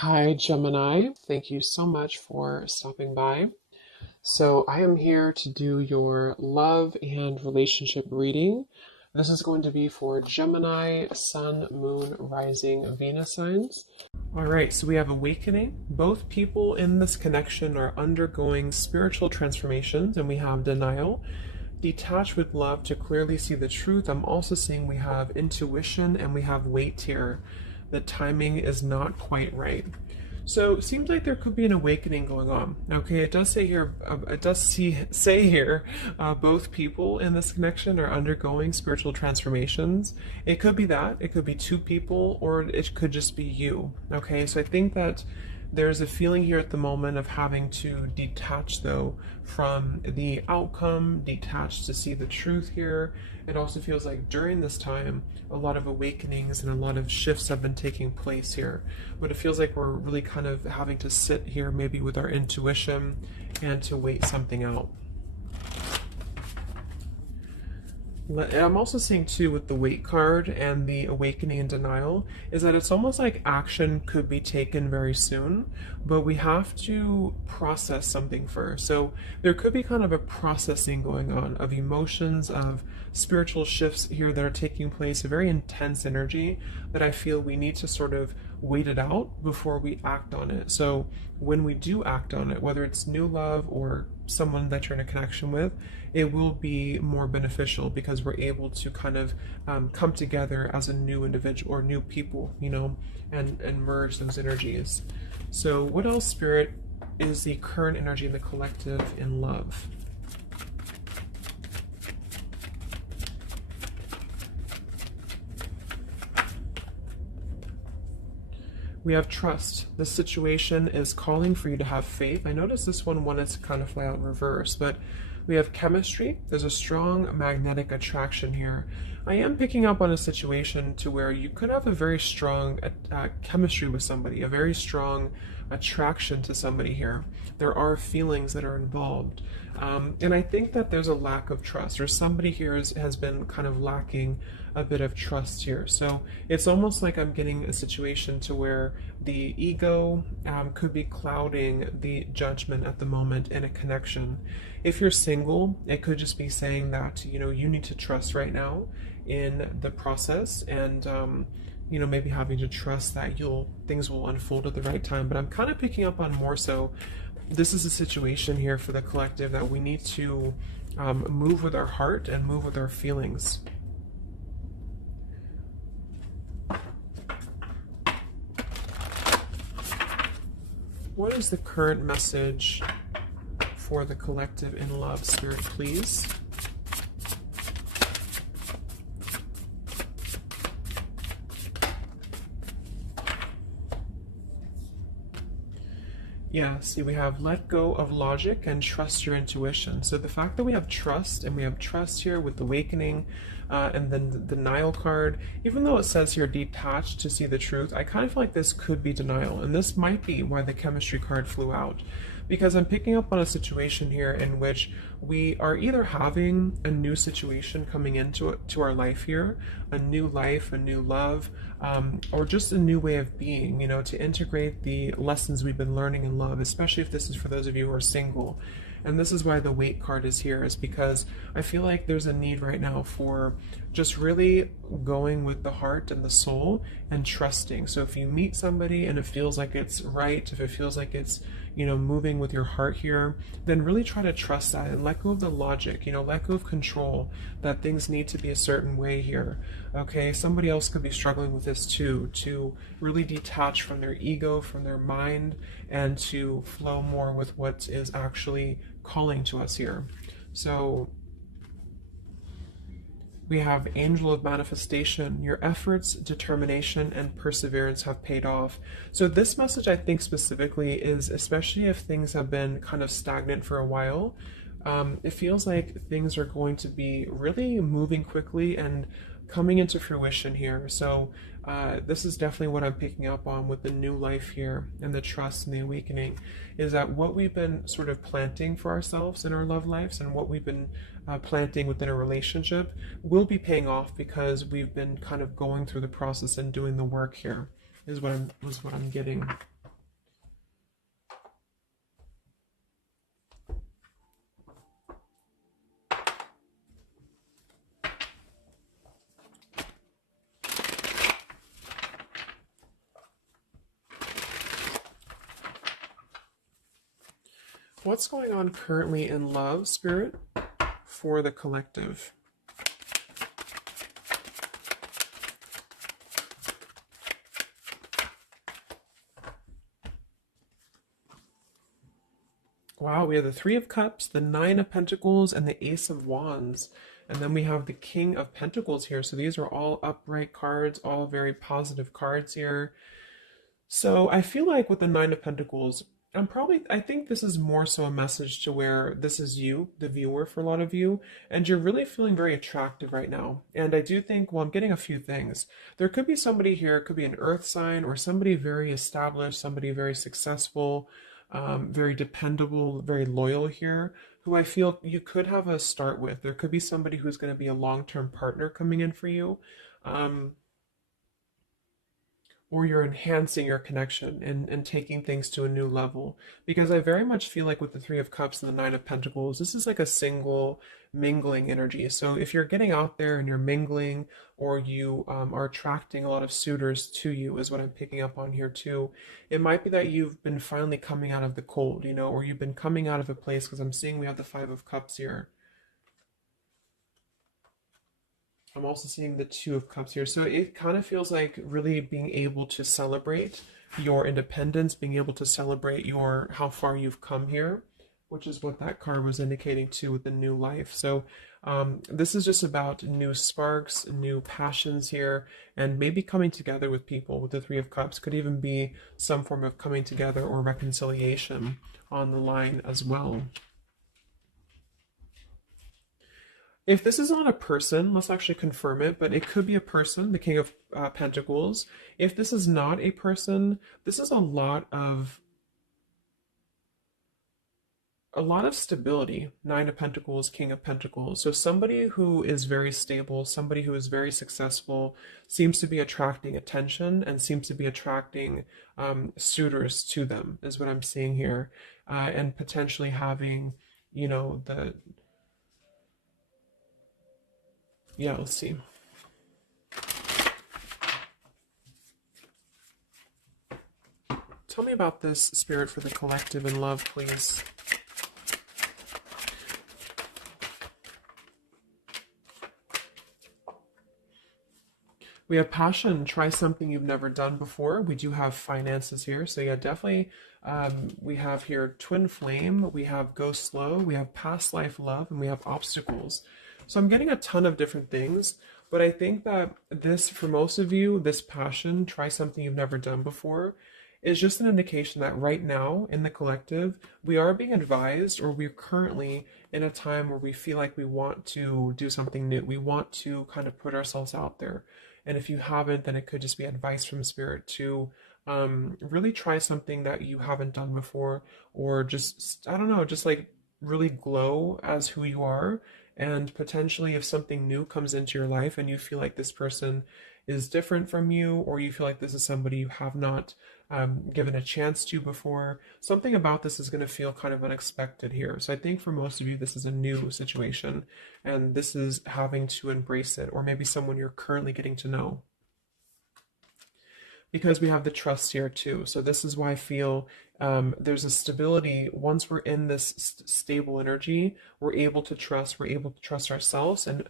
Hi, Gemini. Thank you so much for stopping by. So, I am here to do your love and relationship reading. This is going to be for Gemini, Sun, Moon, Rising, Venus signs. All right, so we have awakening. Both people in this connection are undergoing spiritual transformations, and we have denial. Detach with love to clearly see the truth. I'm also seeing we have intuition and we have weight here. The timing is not quite right. So it seems like there could be an awakening going on. Okay, it does say here, both people in this connection are undergoing spiritual transformations. It could be that, it could be two people, or it could just be you. Okay, so I think that there's a feeling here at the moment of having to detach, though, from the outcome, detach to see the truth here. It also feels like during this time, a lot of awakenings and a lot of shifts have been taking place here. But it feels like we're really kind of having to sit here maybe with our intuition and to wait something out. I'm also seeing too with the weight card and the awakening and denial is that it's almost like action could be taken very soon, but we have to process something first. So there could be kind of a processing going on of emotions, of spiritual shifts here that are taking place, a very intense energy that I feel we need to sort of wait it out before we act on it. So when we do act on it, whether it's new love or someone that you're in a connection with, it will be more beneficial because we're able to kind of come together as a new individual or new people, and merge those energies. So what else, Spirit, is the current energy in the collective in love? We have trust. This situation is calling for you to have faith. I noticed this one wanted to kind of fly out in reverse, but we have chemistry. There's a strong magnetic attraction here. I am picking up on a situation to where you could have a very strong chemistry with somebody, a very strong attraction to somebody here. There are feelings that are involved. And I think that there's a lack of trust, or somebody here has been kind of lacking a bit of trust here. So it's almost like I'm getting a situation to where the ego could be clouding the judgment at the moment in a connection. If you're single, it could just be saying that, you need to trust right now in the process, and maybe having to trust that things will unfold at the right time. But I'm kind of picking up on more so this is a situation here for the collective that we need to move with our heart and move with our feelings. What is the current message for the collective in love, Spirit, please? Yeah, see, we have let go of logic and trust your intuition. So the fact that we have trust, and we have trust here with the awakening, and then the denial card, even though it says here detached to see the truth, I kind of feel like this could be denial. And this might be why the chemistry card flew out. Because I'm picking up on a situation here in which we are either having a new situation coming into our life here, a new life, a new love, or just a new way of being, to integrate the lessons we've been learning in love, especially if this is for those of you who are single. And this is why the weight card is here, is because I feel like there's a need right now for just really going with the heart and the soul and trusting. So if you meet somebody and it feels like it's right, if it feels like it's, moving with your heart here, then really try to trust that and let go of the logic, let go of control, that things need to be a certain way here. Okay, somebody else could be struggling with this too, to really detach from their ego, from their mind, and to flow more with what is actually calling to us here. So we have Angel of Manifestation. Your efforts, determination, and perseverance have paid off. So this message, I think specifically, is especially if things have been kind of stagnant for a while, it feels like things are going to be really moving quickly and coming into fruition here. So this is definitely what I'm picking up on with the new life here and the trust and the awakening, is that what we've been sort of planting for ourselves in our love lives and what we've been planting within a relationship will be paying off because we've been kind of going through the process and doing the work here, is what I'm getting. What's going on currently in love, Spirit, for the collective? Wow, we have the Three of Cups, the Nine of Pentacles, and the Ace of Wands. And then we have the King of Pentacles here. So these are all upright cards, all very positive cards here. So I feel like with the Nine of Pentacles, I think this is more so a message to where this is you, the viewer, for a lot of you, and you're really feeling very attractive right now. And I do think, well, I'm getting a few things. There could be somebody here, it could be an earth sign or somebody very established, somebody very successful, very dependable, very loyal here, who I feel you could have a start with. There could be somebody who's going to be a long-term partner coming in for you. Um, or you're enhancing your connection and taking things to a new level. Because I very much feel like with the Three of Cups and the Nine of Pentacles, this is like a single mingling energy. So if you're getting out there and you're mingling, or you are attracting a lot of suitors to you, is what I'm picking up on here too. It might be that you've been finally coming out of the cold, or you've been coming out of a place, because I'm seeing we have the Five of Cups here. I'm also seeing the Two of Cups here. So it kind of feels like really being able to celebrate your independence, being able to celebrate your how far you've come here, which is what that card was indicating too with the new life. So this is just about new sparks, new passions here, and maybe coming together with people with the Three of Cups. Could even be some form of coming together or reconciliation on the line as well. If this is not a person, let's actually confirm it, but it could be a person, the King of Pentacles. If this is not a person, this is a lot of stability. Nine of Pentacles, King of Pentacles. So somebody who is very stable, somebody who is very successful, seems to be attracting attention and seems to be attracting suitors to them, is what I'm seeing here. And potentially having, let's see. Tell me about this, Spirit, for the collective in love, please. We have passion. Try something you've never done before. We do have finances here. So yeah, definitely. We have here twin flame. We have go slow. We have past life love. And we have obstacles. So I'm getting a ton of different things. But I think that this, for most of you, this passion, try something you've never done before, is just an indication that right now in the collective, we are being advised, or we're currently in a time where we feel like we want to do something new. We want to kind of put ourselves out there. And if you haven't, then it could just be advice from Spirit to really try something that you haven't done before, or just, I don't know, just like really glow as who you are. And potentially if something new comes into your life and you feel like this person is different from you, or you feel like this is somebody you have not given a chance to before, something about this is going to feel kind of unexpected here. So I think for most of you, this is a new situation, and this is having to embrace it, or maybe someone you're currently getting to know. Because we have the trust here too. So this is why I feel there's a stability. Once we're in this stable energy, we're able to trust ourselves and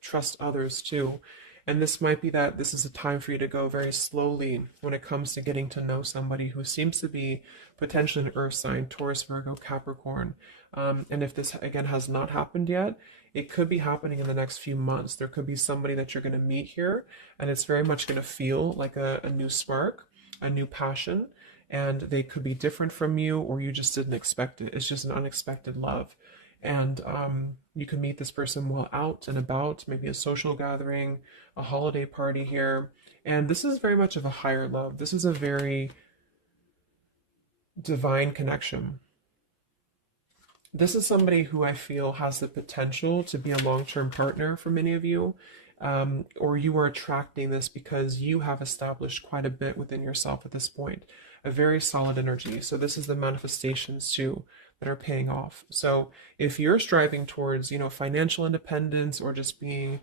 trust others too. And this might be that this is a time for you to go very slowly when it comes to getting to know somebody who seems to be potentially an earth sign, Taurus, Virgo, Capricorn. And if this, again, has not happened yet, it could be happening in the next few months. There could be somebody that you're going to meet here, and it's very much going to feel like a new spark, a new passion, and they could be different from you, or you just didn't expect it. It's just an unexpected love. And you can meet this person while out and about, maybe a social gathering, a holiday party here. And this is very much of a higher love. This is a very divine connection. This is somebody who I feel has the potential to be a long-term partner for many of you, or you are attracting this because you have established quite a bit within yourself at this point, a very solid energy. So this is the manifestations too that are paying off. So if you're striving towards, financial independence, or just being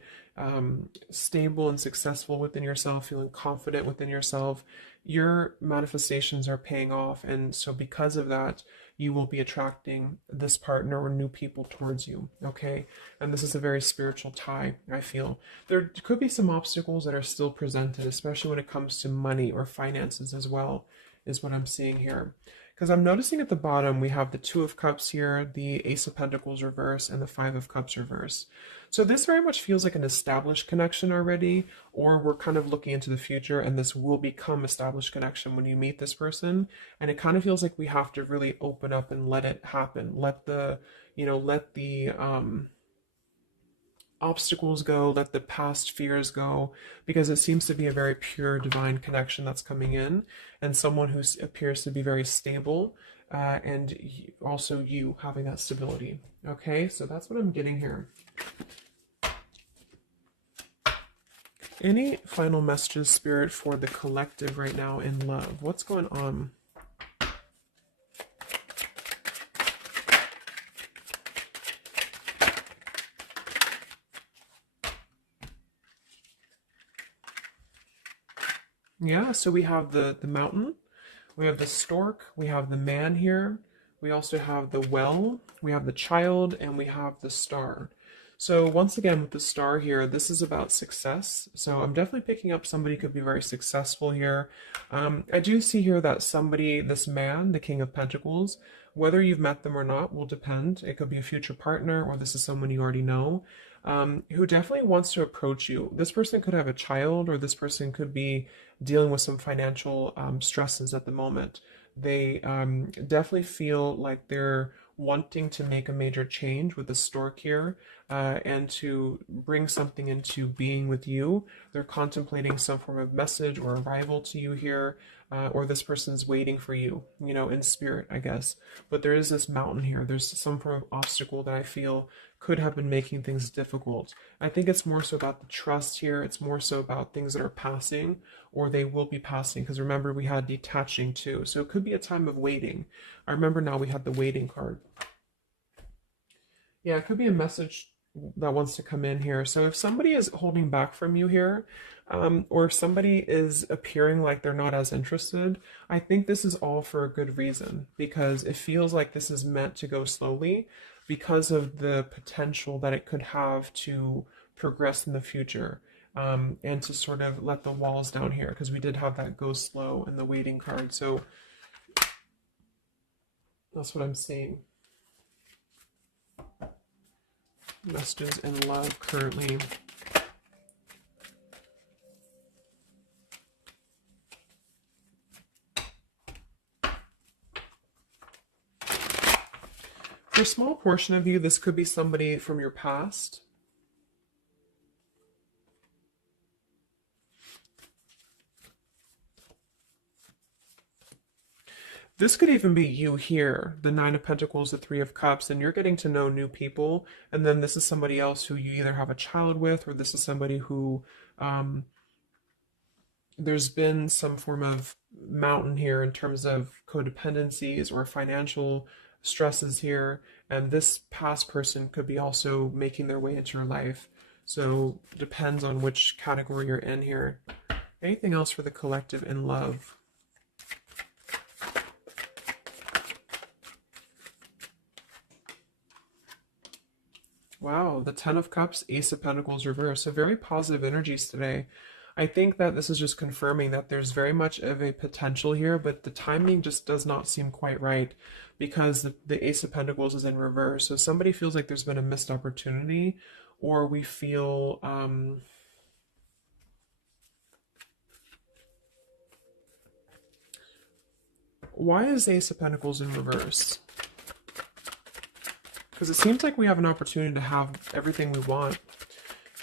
stable and successful within yourself, feeling confident within yourself, your manifestations are paying off. And so because of that, you will be attracting this partner or new people towards you, okay? And this is a very spiritual tie, I feel. There could be some obstacles that are still presented, especially when it comes to money or finances as well, is what I'm seeing here. Because I'm noticing at the bottom, we have the Two of Cups here, the Ace of Pentacles reverse, and the Five of Cups reverse. So this very much feels like an established connection already, or we're kind of looking into the future, and this will become established connection when you meet this person. And it kind of feels like we have to really open up and let it happen. Let the, let the obstacles go, let the past fears go, because it seems to be a very pure divine connection that's coming in, and someone who appears to be very stable, and also you having that stability. Okay, so that's what I'm getting here. Any final messages, Spirit, for the collective right now in love? What's going on? Yeah, so we have the mountain, we have the stork, we have the man here, we also have the well, we have the child, and we have the star. So once again, with the star here, this is about success. So I'm definitely picking up somebody could be very successful here. I do see here that somebody, this man, the King of Pentacles, whether you've met them or not will depend. It could be a future partner, or this is someone you already know, who definitely wants to approach you. This person could have a child, or this person could be dealing with some financial stresses at the moment. They definitely feel like they're wanting to make a major change with the stork here, and to bring something into being with you. They're contemplating some form of message or arrival to you here, or this person's waiting for you, in spirit, I guess. But there is this mountain here. There's some form of obstacle that I feel could have been making things difficult. I think it's more so about the trust here. It's more so about things that are passing, or they will be passing, because remember we had detaching too. So it could be a time of waiting. I remember now we had the waiting card. Yeah, it could be a message that wants to come in here. So if somebody is holding back from you here, or if somebody is appearing like they're not as interested, I think this is all for a good reason, because it feels like this is meant to go slowly because of the potential that it could have to progress in the future, and to sort of let the walls down here, because we did have that go slow in the waiting card. So that's what I'm seeing. Messages in love currently. For a small portion of you, this could be somebody from your past. This could even be you here, the Nine of Pentacles, the Three of Cups, and you're getting to know new people. And then this is somebody else who you either have a child with, or this is somebody who there's been some form of mountain here in terms of codependencies or financial stresses here. And this past person could be also making their way into your life. So it depends on which category you're in here. Anything else for the collective in love? Wow, the Ten of Cups, Ace of Pentacles reverse. So very positive energies today. I think that this is just confirming that there's very much of a potential here, but the timing just does not seem quite right, because the Ace of Pentacles is in reverse. So somebody feels like there's been a missed opportunity, or we feel why is Ace of Pentacles in reverse? Because it seems like we have an opportunity to have everything we want.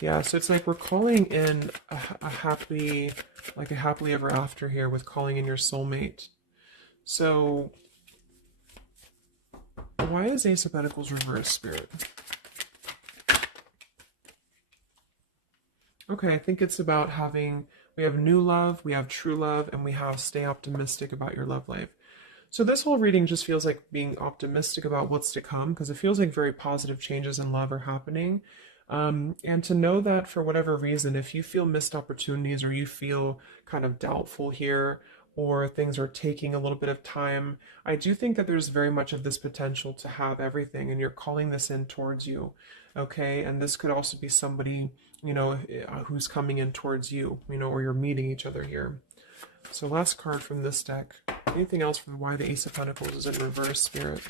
Yeah, so it's like we're calling in a happily ever after here, with calling in your soulmate. So why is Ace of Pentacles reverse, Spirit? Okay, I think it's about we have new love, we have true love, and we have stay optimistic about your love life. So this whole reading just feels like being optimistic about what's to come, because it feels like very positive changes in love are happening. And to know that for whatever reason, if you feel missed opportunities, or you feel kind of doubtful here, or things are taking a little bit of time. I do think that there's very much of this potential to have everything, and you're calling this in towards you, okay? And this could also be somebody, you know, who's coming in towards you, you know, or you're meeting each other here. So last card from this deck. Anything else from why the Ace of Pentacles is in reverse, Spirit?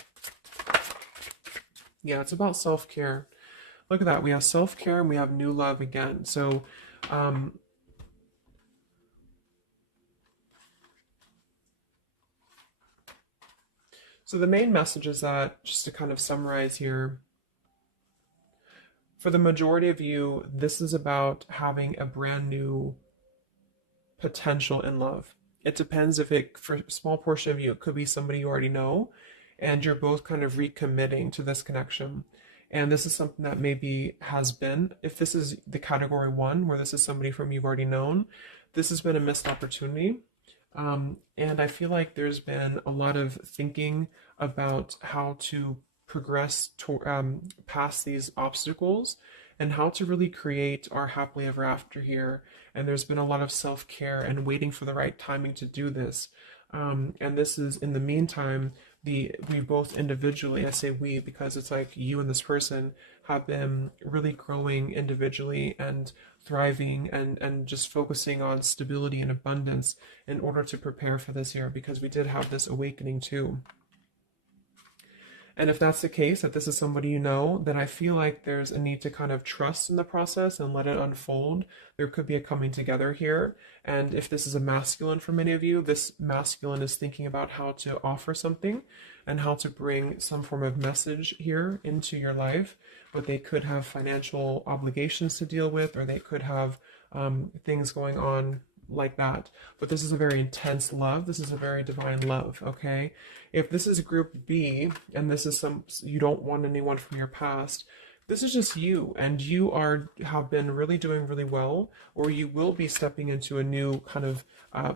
Yeah, it's about self-care. Look at that. We have self-care and we have new love again. So, so the main message is that, just to kind of summarize here, for the majority of you, this is about having a brand new potential in love. It depends if it, for a small portion of you, it could be somebody you already know, and you're both kind of recommitting to this connection. And this is something that maybe has been, if this is the category 1, where this is somebody from you've already known, this has been a missed opportunity. And I feel like there's been a lot of thinking about how to progress to, past these obstacles and how to really create our happily ever after here. And there's been a lot of self-care and waiting for the right timing to do this. And this is, in the meantime, we both individually, I say we because it's like you and this person have been really growing individually and thriving and just focusing on stability and abundance in order to prepare for this year, because we did have this awakening too. And if that's the case, that this is somebody you know, then I feel like there's a need to kind of trust in the process and let it unfold. There could be a coming together here. And if this is a masculine for many of you, this masculine is thinking about how to offer something and how to bring some form of message here into your life. But they could have financial obligations to deal with, or they could have things going on like that. But this is a very intense love. This is a very divine love, okay? If this is group B and this is you don't want anyone from your past, this is just you, and you have been really doing really well, or you will be stepping into a new kind of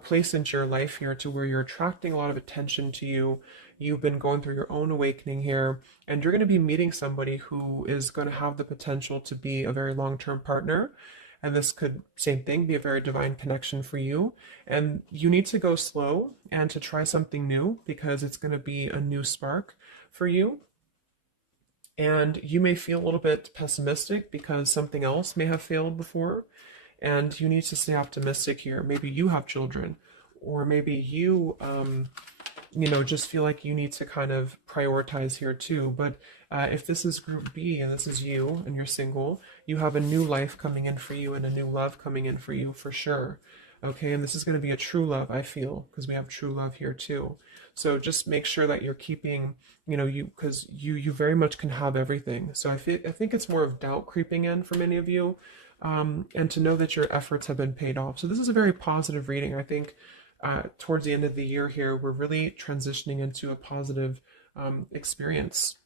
place into your life here, to where you're attracting a lot of attention to you. You've been going through your own awakening here, and you're going to be meeting somebody who is going to have the potential to be a very long-term partner. And this could, same thing, be a very divine connection for you. And you need to go slow and to try something new, because it's going to be a new spark for you. And you may feel a little bit pessimistic because something else may have failed before. And you need to stay optimistic here. Maybe you have children, or maybe you, just feel like you need to kind of prioritize here too. But if this is group B and this is you and you're single, you have a new life coming in for you and a new love coming in for you for sure. Okay, and this is going to be a true love, I feel, because we have true love here too. So just make sure that you're keeping, because you very much can have everything. So I think it's more of doubt creeping in for many of you, and to know that your efforts have been paid off. So this is a very positive reading. I think towards the end of the year here, we're really transitioning into a positive experience.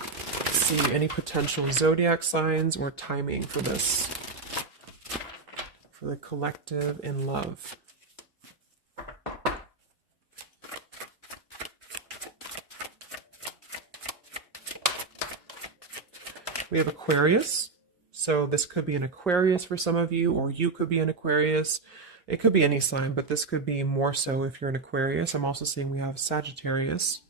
Let's see, any potential zodiac signs or timing for this, for the collective in love. We have Aquarius. So this could be an Aquarius for some of you, or you could be an Aquarius. It could be any sign, but this could be more so if you're an Aquarius. I'm also seeing we have Sagittarius.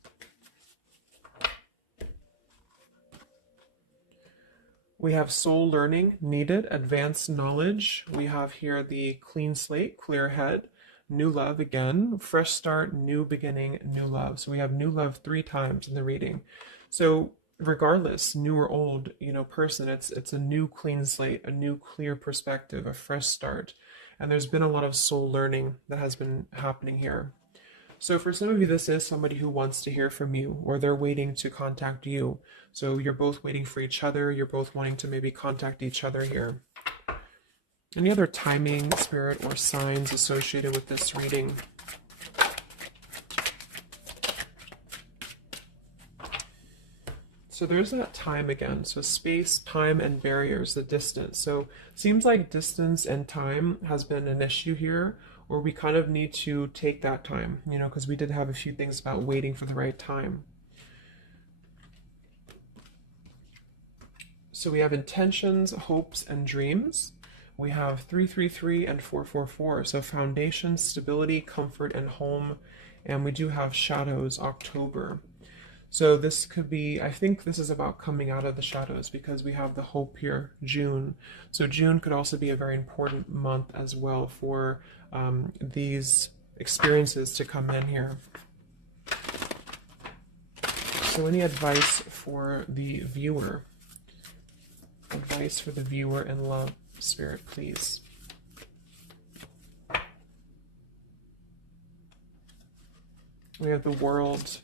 We have soul learning needed, advanced knowledge. We have here the clean slate, clear head, new love again, fresh start, new beginning, new love. So we have new love 3 times in the reading. So regardless, new or old, person, it's a new clean slate, a new clear perspective, a fresh start. And there's been a lot of soul learning that has been happening here. So for some of you, this is somebody who wants to hear from you, or they're waiting to contact you. So you're both waiting for each other. You're both wanting to maybe contact each other here. Any other timing, spirit, or signs associated with this reading? So there's that time again. So space, time, and barriers, the distance. So seems like distance and time has been an issue here, or we kind of need to take that time, because we did have a few things about waiting for the right time. So we have intentions, hopes, and dreams. We have 333 and 444. So foundation, stability, comfort, and home. And we do have shadows, October. So this could be, I think this is about coming out of the shadows because we have the hope here, June. So June could also be a very important month as well for these experiences to come in here. So any advice for the viewer? Advice for the viewer in love, Spirit, please. We have the World.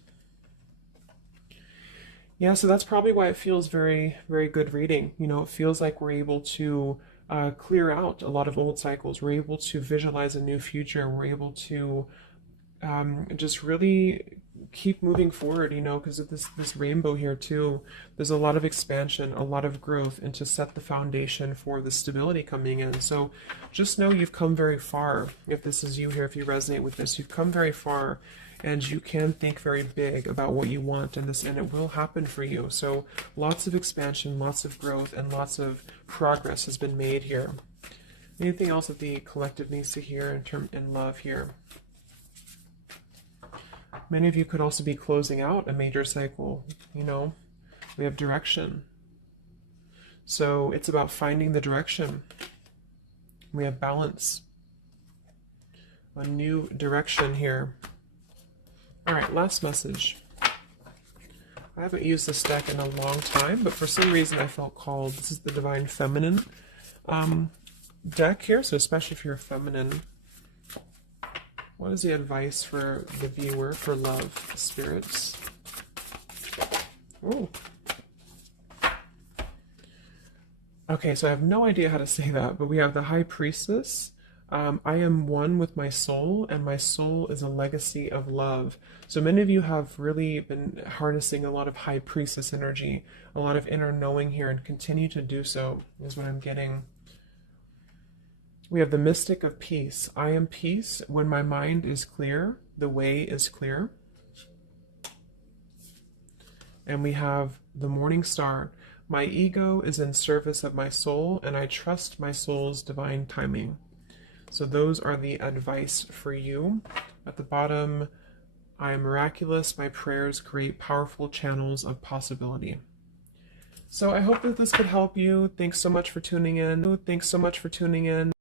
Yeah, so that's probably why it feels very, very good reading. You know, it feels like we're able to clear out a lot of old cycles. We're able to visualize a new future. We're able to just really keep moving forward, you know, because of this rainbow here too. There's a lot of expansion, a lot of growth, and to set the foundation for the stability coming in. So just know you've come very far. If this is you here, if you resonate with this, you've come very far. And you can think very big about what you want in this, and it will happen for you. So lots of expansion, lots of growth, and lots of progress has been made here. Anything else that the collective needs to hear in love here? Many of you could also be closing out a major cycle. You know, we have direction. So it's about finding the direction. We have balance. A new direction here. All right, last message. I haven't used this deck in a long time, but for some reason I felt called. This is the Divine Feminine deck here, so especially if you're feminine. What is the advice for the viewer for love, spirits? Ooh. Okay, so I have no idea how to say that, but we have the High Priestess. I am one with my soul, and my soul is a legacy of love. So many of you have really been harnessing a lot of High Priestess energy, a lot of inner knowing here, and continue to do so, is what I'm getting. We have the Mystic of Peace. I am peace. When my mind is clear, the way is clear. And we have the Morning Star. My ego is in service of my soul, and I trust my soul's divine timing. So those are the advice for you. At the bottom, I am miraculous. My prayers create powerful channels of possibility. So I hope that this could help you. Thanks so much for tuning in. Thanks so much for tuning in.